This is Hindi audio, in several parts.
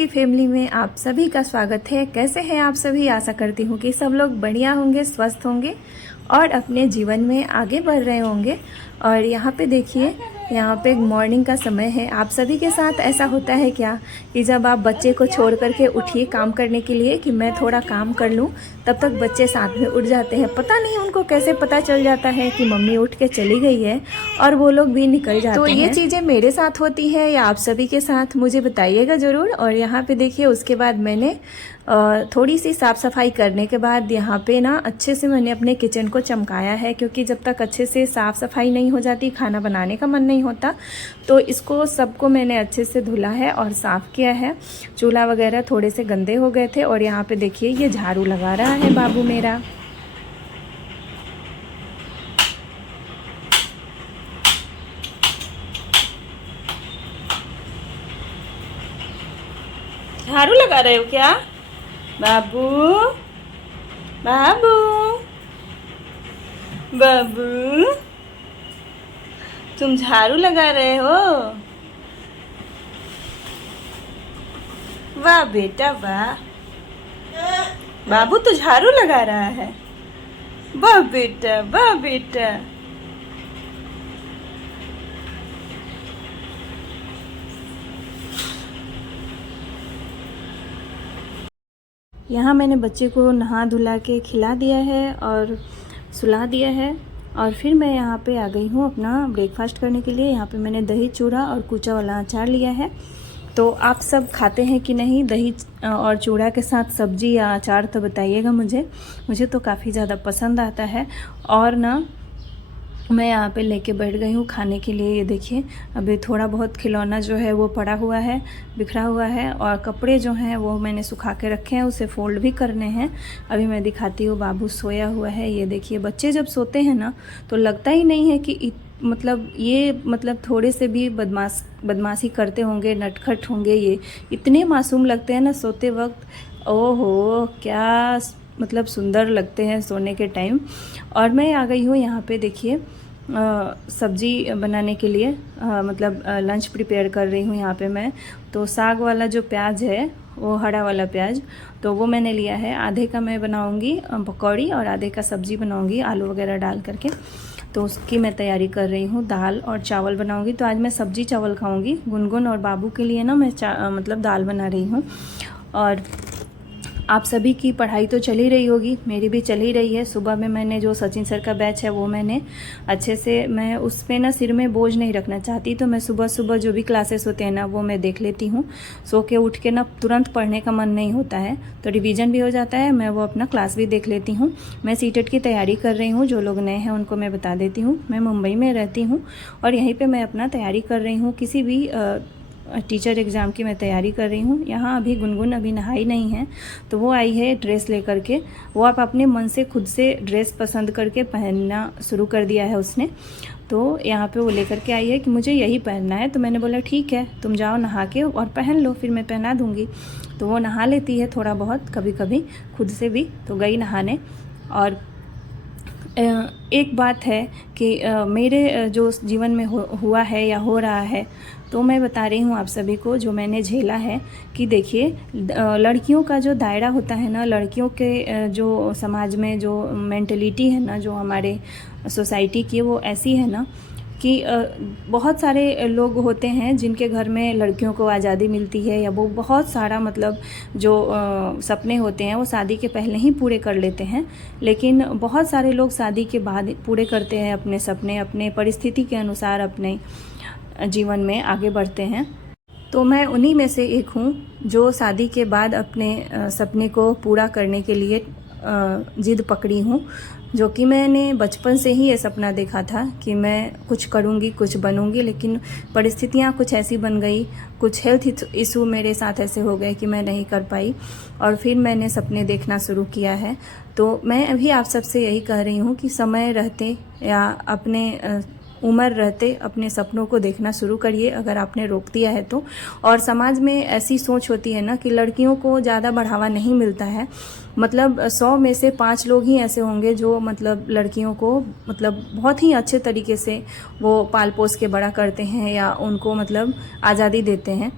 की फैमिली में आप सभी का स्वागत है। कैसे हैं आप सभी? आशा करती हूँ कि सब लोग बढ़िया होंगे, स्वस्थ होंगे और अपने जीवन में आगे बढ़ रहे होंगे। और यहाँ पे देखिए, यहाँ पे मॉर्निंग का समय है। आप सभी के साथ ऐसा होता है क्या कि जब आप बच्चे को छोड़ करके उठिए काम करने के लिए कि मैं थोड़ा काम कर लूँ, तब तक बच्चे साथ में उठ जाते हैं। पता नहीं उनको कैसे पता चल जाता है कि मम्मी उठ के चली गई है और वो लोग भी निकल जाते हैं। तो ये चीज़ें मेरे साथ होती है या आप सभी के साथ, मुझे बताइएगा ज़रूर। और यहाँ पे देखिए, उसके बाद मैंने थोड़ी सी साफ़ सफाई करने के बाद यहाँ पे ना अच्छे से मैंने अपने किचन को चमकाया है, क्योंकि जब तक अच्छे से साफ़ सफाई नहीं हो जाती खाना बनाने का मन नहीं होता। तो इसको सबको मैंने अच्छे से धुला है और साफ़ किया है। चूल्हा वगैरह थोड़े से गंदे हो गए थे। और यहाँ पे देखिए, ये झाड़ू लगा रहा है बाबू मेरा। झाड़ू लगा रहे हो क्या बाबू? बाबू बाबू, तुम झाड़ू लगा रहे हो? वाह बेटा वाह, बाबू तो झाड़ू लगा रहा है। वाह बेटा वाह बेटा। यहाँ मैंने बच्चे को नहा धुला के खिला दिया है और सुला दिया है। और फिर मैं यहाँ पे आ गई हूँ अपना ब्रेकफास्ट करने के लिए। यहाँ पे मैंने दही चूड़ा और कुचा वाला अचार लिया है। तो आप सब खाते हैं कि नहीं दही और चूड़ा के साथ सब्जी या अचार? तो बताइएगा मुझे तो काफ़ी ज़्यादा पसंद आता है। और ना मैं यहाँ पे लेके बैठ गई हूँ खाने के लिए। ये देखिए, अभी थोड़ा बहुत खिलौना जो है वो पड़ा हुआ है, बिखरा हुआ है। और कपड़े जो हैं वो मैंने सुखा के रखे हैं, उसे फोल्ड भी करने हैं। अभी मैं दिखाती हूँ। बाबू सोया हुआ है। ये देखिए, बच्चे जब सोते हैं ना तो लगता ही नहीं है कि मतलब थोड़े से भी बदमाशी करते होंगे, नटखट होंगे। ये इतने मासूम लगते हैं ना सोते वक्त। ओहो, क्या मतलब सुंदर लगते हैं सोने के टाइम। और मैं आ गई हूँ यहाँ पे देखिए सब्जी बनाने के लिए, लंच प्रिपेयर कर रही हूँ यहाँ पे मैं। तो साग वाला जो प्याज है, वो हरा वाला प्याज, तो वो मैंने लिया है। आधे का मैं बनाऊँगी पकौड़ी और आधे का सब्जी बनाऊँगी आलू वगैरह डाल करके। तो उसकी मैं तैयारी कर रही हूँ। दाल और चावल बनाऊँगी। तो आज मैं सब्जी चावल खाऊँगी। गुनगुन और बाबू के लिए ना मैं दाल बना रही हूँ। और आप सभी की पढ़ाई तो चल ही रही होगी, मेरी भी चल ही रही है। सुबह में मैंने जो सचिन सर का बैच है वो मैंने अच्छे से, मैं उस पर ना सिर में बोझ नहीं रखना चाहती। तो मैं सुबह सुबह जो भी क्लासेस होते हैं ना वो मैं देख लेती हूँ। सो के उठ के ना तुरंत पढ़ने का मन नहीं होता है, तो रिवीजन भी हो जाता है। मैं वो अपना क्लास भी देख लेती हूँ। मैं सीटेट की तैयारी कर रही हूँ। जो लोग नए हैं उनको मैं बता देती हूँ, मैं मुंबई में रहती हूँ और यहीं पर मैं अपना तैयारी कर रही हूँ। किसी भी टीचर एग्ज़ाम की मैं तैयारी कर रही हूँ। यहाँ अभी गुनगुन अभी नहाई नहीं है, तो वो आई है ड्रेस लेकर के। वो आप अपने मन से खुद से ड्रेस पसंद करके पहनना शुरू कर दिया है उसने। तो यहाँ पे वो लेकर के आई है कि मुझे यही पहनना है। तो मैंने बोला ठीक है, तुम जाओ नहा के और पहन लो, फिर मैं पहना दूँगी। तो वो नहा लेती है थोड़ा बहुत कभी कभी खुद से भी। तो गई नहाने। और एक बात है कि मेरे जो जीवन में हुआ है या हो रहा है, तो मैं बता रही हूँ आप सभी को जो मैंने झेला है। कि देखिए, लड़कियों का जो दायरा होता है ना, लड़कियों के जो समाज में जो मेंटलिटी है ना, जो हमारे सोसाइटी की, वो ऐसी है ना कि बहुत सारे लोग होते हैं जिनके घर में लड़कियों को आज़ादी मिलती है, या वो बहुत सारा जो सपने होते हैं वो शादी के पहले ही पूरे कर लेते हैं। लेकिन बहुत सारे लोग शादी के बाद पूरे करते हैं अपने सपने, अपने परिस्थिति के अनुसार अपने जीवन में आगे बढ़ते हैं। तो मैं उन्हीं में से एक हूँ जो शादी के बाद अपने सपने को पूरा करने के लिए जिद पकड़ी हूँ। जो कि मैंने बचपन से ही ये सपना देखा था कि मैं कुछ करूँगी, कुछ बनूँगी। लेकिन परिस्थितियाँ कुछ ऐसी बन गई, कुछ हेल्थ इशू मेरे साथ ऐसे हो गए कि मैं नहीं कर पाई। और फिर मैंने सपने देखना शुरू किया है। तो मैं अभी आप सबसे यही कह रही हूँ कि समय रहते या अपने उम्र रहते अपने सपनों को देखना शुरू करिए, अगर आपने रोक दिया है तो। और समाज में ऐसी सोच होती है ना कि लड़कियों को ज़्यादा बढ़ावा नहीं मिलता है। 100 में से 5 लोग ही ऐसे होंगे जो लड़कियों को बहुत ही अच्छे तरीके से वो पाल पोस के बड़ा करते हैं या उनको आज़ादी देते हैं।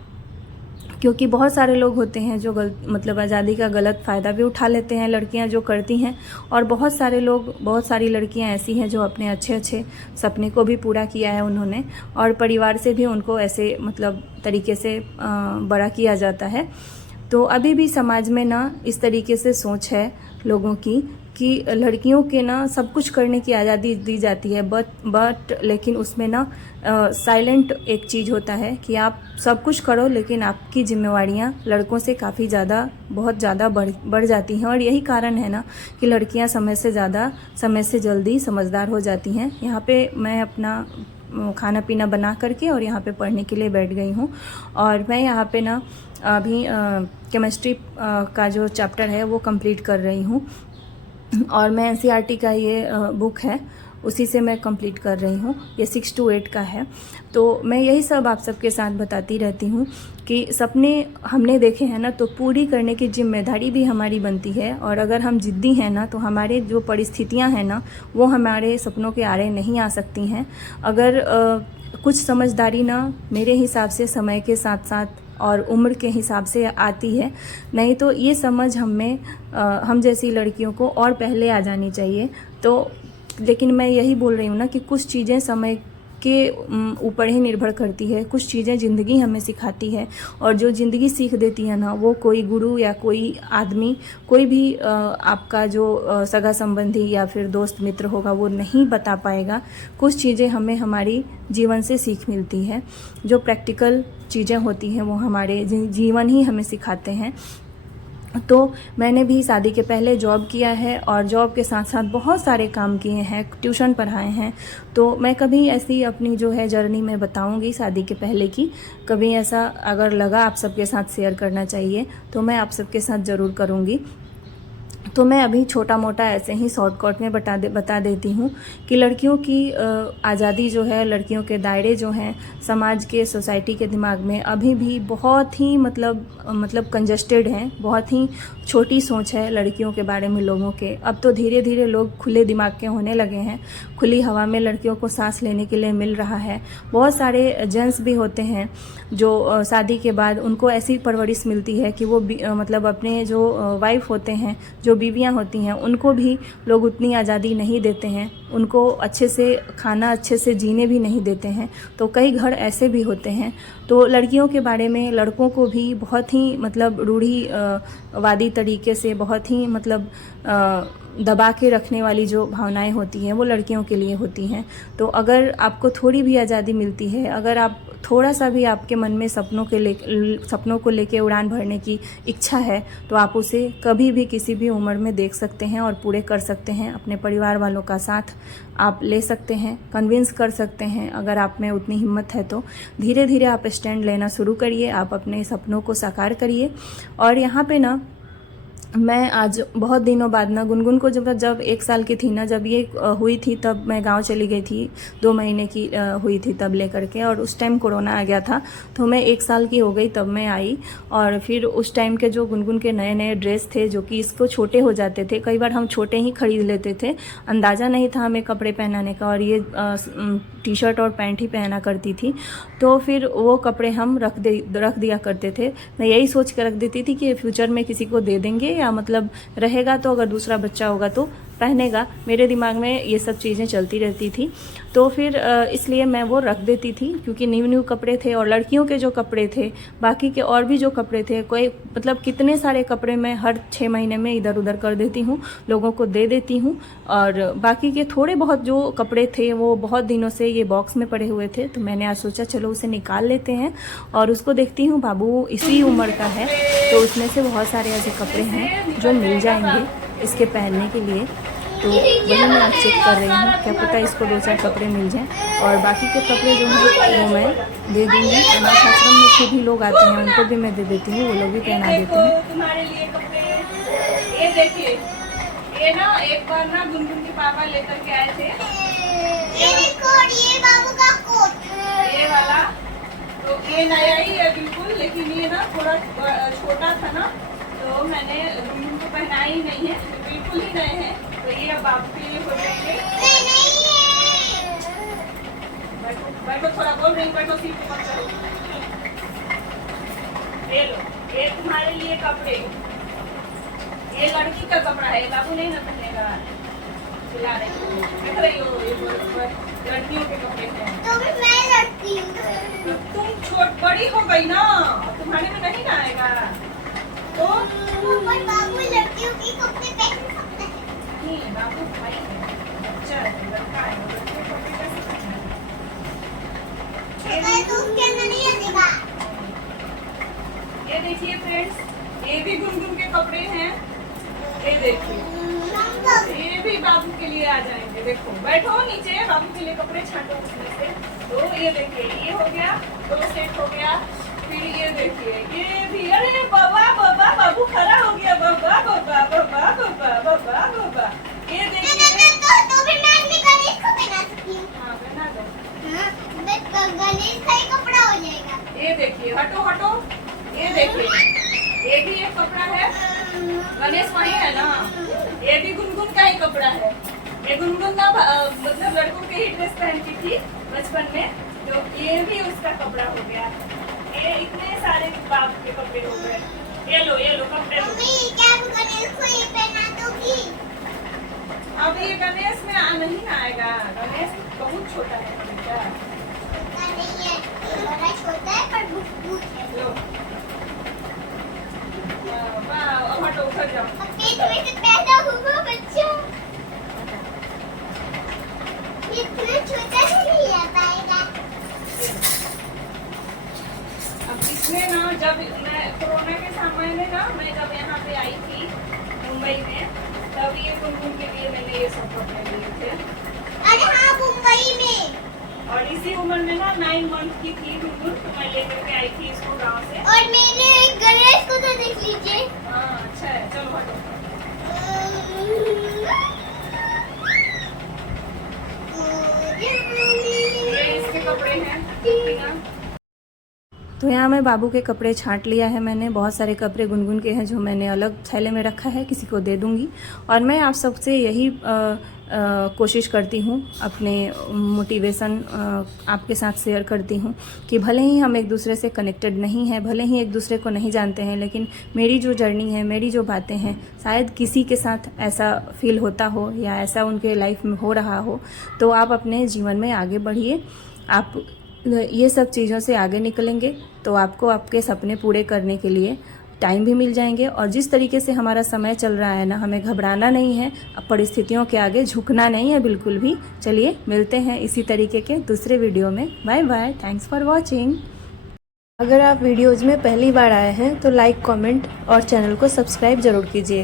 क्योंकि बहुत सारे लोग होते हैं जो मतलब आज़ादी का गलत फ़ायदा भी उठा लेते हैं, लड़कियां जो करती हैं। और बहुत सारे लोग, बहुत सारी लड़कियां ऐसी हैं जो अपने अच्छे अच्छे सपने को भी पूरा किया है उन्होंने, और परिवार से भी उनको ऐसे मतलब तरीके से बड़ा किया जाता है। तो अभी भी समाज में ना इस तरीके से सोच है लोगों की कि लड़कियों के ना सब कुछ करने की आज़ादी दी जाती है, बट लेकिन उसमें ना साइलेंट एक चीज़ होता है कि आप सब कुछ करो लेकिन आपकी जिम्मेवारियां लड़कों से काफ़ी ज़्यादा, बहुत ज़्यादा बढ़ जाती हैं। और यही कारण है ना कि लड़कियां समय से जल्दी समझदार हो जाती हैं। यहाँ पे मैं अपना खाना पीना बना करके और यहाँ पे पढ़ने के लिए बैठ गई हूँ। और मैं यहाँ पे ना अभी केमिस्ट्री का जो चैप्टर है वो कंप्लीट कर रही हूँ, और मैं एनसीईआरटी का ये बुक है उसी से मैं कंप्लीट कर रही हूँ। ये 6 to 8 का है। तो मैं यही सब आप सबके साथ बताती रहती हूँ कि सपने हमने देखे हैं ना तो पूरी करने की जिम्मेदारी भी हमारी बनती है। और अगर हम जिद्दी हैं ना तो हमारे जो परिस्थितियाँ हैं ना वो हमारे सपनों के आड़े नहीं आ सकती हैं। अगर कुछ समझदारी ना मेरे हिसाब से समय के साथ साथ और उम्र के हिसाब से आती है, नहीं तो ये समझ हम जैसी लड़कियों को और पहले आ जानी चाहिए। तो लेकिन मैं यही बोल रही हूँ ना कि कुछ चीज़ें समय के ऊपर ही निर्भर करती है, कुछ चीज़ें ज़िंदगी हमें सिखाती है। और जो ज़िंदगी सीख देती है ना वो कोई गुरु या कोई आदमी, कोई भी आपका जो सगा संबंधी या फिर दोस्त मित्र होगा वो नहीं बता पाएगा। कुछ चीज़ें हमें हमारी जीवन से सीख मिलती है, जो प्रैक्टिकल चीज़ें होती हैं वो हमारे जीवन ही हमें सिखाते हैं। तो मैंने भी शादी के पहले जॉब किया है और जॉब के साथ साथ बहुत सारे काम किए हैं, ट्यूशन पढ़ाए हैं। तो मैं कभी ऐसी अपनी जो है जर्नी में बताऊंगी शादी के पहले की, कभी ऐसा अगर लगा आप सबके साथ शेयर करना चाहिए तो मैं आप सबके साथ ज़रूर करूंगी। तो मैं अभी छोटा मोटा ऐसे ही शॉर्टकट में बता देती हूँ कि लड़कियों की आज़ादी जो है, लड़कियों के दायरे जो हैं समाज के, सोसाइटी के दिमाग में अभी भी बहुत ही मतलब कंजस्टेड हैं। बहुत ही छोटी सोच है लड़कियों के बारे में लोगों के। अब तो धीरे धीरे लोग खुले दिमाग के होने लगे हैं, खुली हवा में लड़कियों को सांस लेने के लिए मिल रहा है। बहुत सारे जेंट्स भी होते हैं जो शादी के बाद उनको ऐसी परवरिश मिलती है कि वो मतलब अपने जो वाइफ होते हैं, जो बीवियां होती हैं, उनको भी लोग उतनी आज़ादी नहीं देते हैं, उनको अच्छे से खाना, अच्छे से जीने भी नहीं देते हैं। तो कई घर ऐसे भी होते हैं। तो लड़कियों के बारे में लड़कों को भी बहुत ही मतलब रूढ़िवादी तरीके से, बहुत ही मतलब दबा के रखने वाली जो भावनाएं होती हैं वो लड़कियों के लिए होती हैं। तो अगर आपको थोड़ी भी आज़ादी मिलती है, अगर आप थोड़ा सा भी आपके मन में सपनों को लेके उड़ान भरने की इच्छा है तो आप उसे कभी भी किसी भी उम्र में देख सकते हैं और पूरे कर सकते हैं। अपने परिवार वालों का साथ आप ले सकते हैं, कन्विंस कर सकते हैं। अगर आप में उतनी हिम्मत है तो धीरे धीरे आप स्टैंड लेना शुरू करिए, आप अपने सपनों को साकार करिए। और यहाँ पे ना मैं आज बहुत दिनों बाद ना गुनगुन को जब 1 साल की थी ना, जब ये हुई थी तब मैं गांव चली गई थी। 2 महीने की हुई थी तब लेकर के, और उस टाइम कोरोना आ गया था तो मैं 1 साल की हो गई तब मैं आई। और फिर उस टाइम के जो गुनगुन के नए नए ड्रेस थे जो कि इसको छोटे हो जाते थे, कई बार हम छोटे ही खरीद लेते थे, अंदाज़ा नहीं था हमें कपड़े पहनाने का, और ये टी शर्ट और पैंट ही पहना करती थी। तो फिर वो कपड़े हम रख दिया करते थे। मैं यही सोच कर रख देती थी कि फ्यूचर में किसी को दे देंगे, या मतलब रहेगा तो अगर दूसरा बच्चा होगा तो पहनेगा। मेरे दिमाग में ये सब चीज़ें चलती रहती थी। तो फिर इसलिए मैं वो रख देती थी, क्योंकि न्यू कपड़े थे और लड़कियों के जो कपड़े थे, बाकी के और भी जो कपड़े थे, कोई मतलब कितने सारे कपड़े मैं हर 6 महीने में इधर उधर कर देती हूँ, लोगों को दे देती हूँ। और बाकी के थोड़े बहुत जो कपड़े थे वो बहुत दिनों से ये बॉक्स में पड़े हुए थे, तो मैंने आज सोचा चलो उसे निकाल लेते हैं। और उसको देखती हूँ बाबू इसी उम्र का है, तो उसमें से बहुत सारे ऐसे कपड़े हैं जो मिल जाएंगे इसके पहनने के लिए। तो वही मैं आज चेक कर रही हूँ, क्या पता इसको 2-4 कपड़े मिल जाएं। और बाकी के कपड़े जो हैं वो मैं दे दूँगी। अनाथ आश्रम में से भी लोग आते हैं, उनको भी मैं दे देती हूँ, वो लोग भी पहना देते हैं। तुम्हारे लिए कपड़े ये देखिए, ये ना एक बार ना गुनगुन के पापा लेकर के आए थे, ये बाबू का कोट, ये वाला। तो ये नया ही है बिल्कुल, लेकिन ये ना थोड़ा छोटा था ना, तो मैंने गुनगुन को पहना ही नहीं है, बिल्कुल ही नए हैं। तो ये अब बाबू के लिए हो जाएंगे। बैठो थोड़ा बोल रही, बैठो सीट पे मत करो। ले लो। का कपड़ा है, बाबू नहीं ना पहनेगा। खिला रही हो, देख रही हो, ये लड़कियों के कपड़े हैं। तो भी मैं लड़की हूँ। तो तुम बड़ी हो गई ना, तुम्हारे में नहीं ना आएगा। तो पर बाबू लड़कियों के कपड़े पहन सकते हैं। नहीं, बाबू भाई है, बच्चा है, लड़का है, लड़के के कपड़े कैसे पहनना है? छोटा है तो उसके अंदर नहीं आएगा। ये देखिए फ्रेंड्स, ये भी गुनगुन के कपड़े हैं। ये देखिए, ये भी बाबू के लिए आ जाएंगे। देखो, बैठो नीचे, बाबू के लिए कपड़े छांटो उसमें से। तो ये देखिए, ये हो गया, 2 सेट हो गया। फिर ये देखिए, ये भी, अरे बाबा बाबा, बाबू खड़ा हो गया, बाबा बाबा बाबा बाबा बाबा बाबा। ये देखिए, तो भी मैं अपने गणेश को पहना सकती हूँ। हाँ बना दो। गणेश का ही कपड़ा हो जाएगा। ये देखिए, हटो हटो, ये देखिए, ये भी एक कपड़ा है। गणेश वही है ना, ये भी गुनगुन का ही कपड़ा है। ये गुनगुन ना मतलब लड़कों के ही ड्रेस पहनती थी बचपन में, तो ये भी उसका कपड़ा हो गया। ये इतने सारे बाप के कपड़े हो गए। ये लो कपड़े लो। मम्मी क्या आप गणेश को ये पहना दोगी? अब ये गणेश में नहीं आएगा, गणेश बहुत छोटा है बेटा। छोटा नहीं है, बड़ा छोटा है पर भूत है। लो, वाह, अब हटो, उतर जाओ। अब पेट में से पैदा हुआ बच्चा इतना छोटा नहीं आ पाएगा। अब इसमें ना, जब मैं कोरोना के समय में ना, मैं जब यहाँ पे आई थी मुंबई में, तब ये गुनगुन के लिए मैंने ये सब कपड़े लिए थे। अरे हाँ, मुंबई में। और इसी उम्र में ना 9 मंथ की थी गुनगुन, तो मैं लेकर के आई थी इसको गांव से। और मेरे गणेश को तो देख लीजिए। हाँ अच्छा है, चलो हटो। ये इसके कपड़े हैं। तो यहाँ मैं बाबू के कपड़े छांट लिया है मैंने। बहुत सारे कपड़े गुनगुन के हैं जो मैंने अलग थैले में रखा है, किसी को दे दूँगी। और मैं आप सबसे यही कोशिश करती हूँ, अपने मोटिवेशन आपके साथ शेयर करती हूँ कि भले ही हम एक दूसरे से कनेक्टेड नहीं हैं, भले ही एक दूसरे को नहीं जानते हैं, लेकिन मेरी जो जर्नी है, मेरी जो बातें हैं, शायद किसी के साथ ऐसा फील होता हो या ऐसा उनके लाइफ में हो रहा हो। तो आप अपने जीवन में आगे बढ़िए। आप ये सब चीज़ों से आगे निकलेंगे तो आपको आपके सपने पूरे करने के लिए टाइम भी मिल जाएंगे। और जिस तरीके से हमारा समय चल रहा है ना, हमें घबराना नहीं है, परिस्थितियों के आगे झुकना नहीं है बिल्कुल भी। चलिए मिलते हैं इसी तरीके के दूसरे वीडियो में। Bye bye, thanks for watching. अगर आप वीडियोज़ में पहली बार आए हैं तो लाइक, कमेंट और चैनल को सब्सक्राइब जरूर कीजिए।